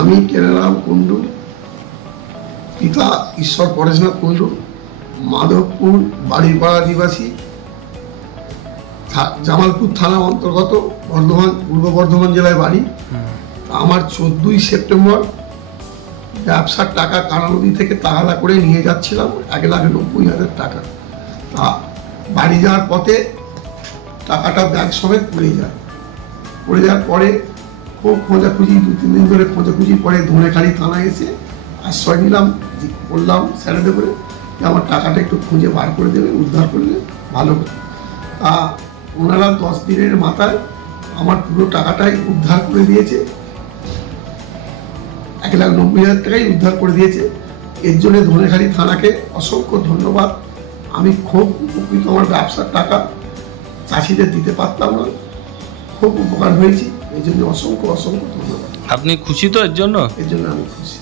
আমি কেনারাম কুণ্ডু, পিতা ঈশ্বর পরেশনাথ কুণ্ডু, মাধবপুর বাড়িপাড়া আদিবাসী, জামালপুর থানা অন্তর্গত, বর্ধমান, পূর্ব বর্ধমান জেলায় বাড়ি। আমার 14ই সেপ্টেম্বর ব্যবসার টাকা কানা নদী থেকে তাগাদা করে নিয়ে যাচ্ছিলাম 1,90,000 টাকা। তা বাড়ি যাওয়ার পথে টাকাটা ব্যাগ সমেত পড়ে যায়। পড়ে যাওয়ার পরে খুব খোঁজাখুঁজি, 2-3 দিন ধরে খোঁজাখুঁজি পরে ধনেখালি থানায় এসে আশ্রয় নিলাম, বললাম স্যারেদের করে যে আমার টাকাটা একটু খুঁজে বার করে দেবে, উদ্ধার করলে ভালো হতো। তা ওনারা 10 দিনের মাথায় আমার পুরো টাকাটাই উদ্ধার করে দিয়েছে, 1,90,000 টাকাই উদ্ধার করে দিয়েছে। এর জন্য ধনেখালি থানাকে অসংখ্য ধন্যবাদ। আমি খুব উপকৃত, আমার ব্যবসার টাকা চাষিদের দিতে পারতাম না, খুব উপকার হয়েছি, এই জন্য অসংখ্য ধন্যবাদ। আপনি খুশি তো এর জন্য? এর জন্য আমি খুশি।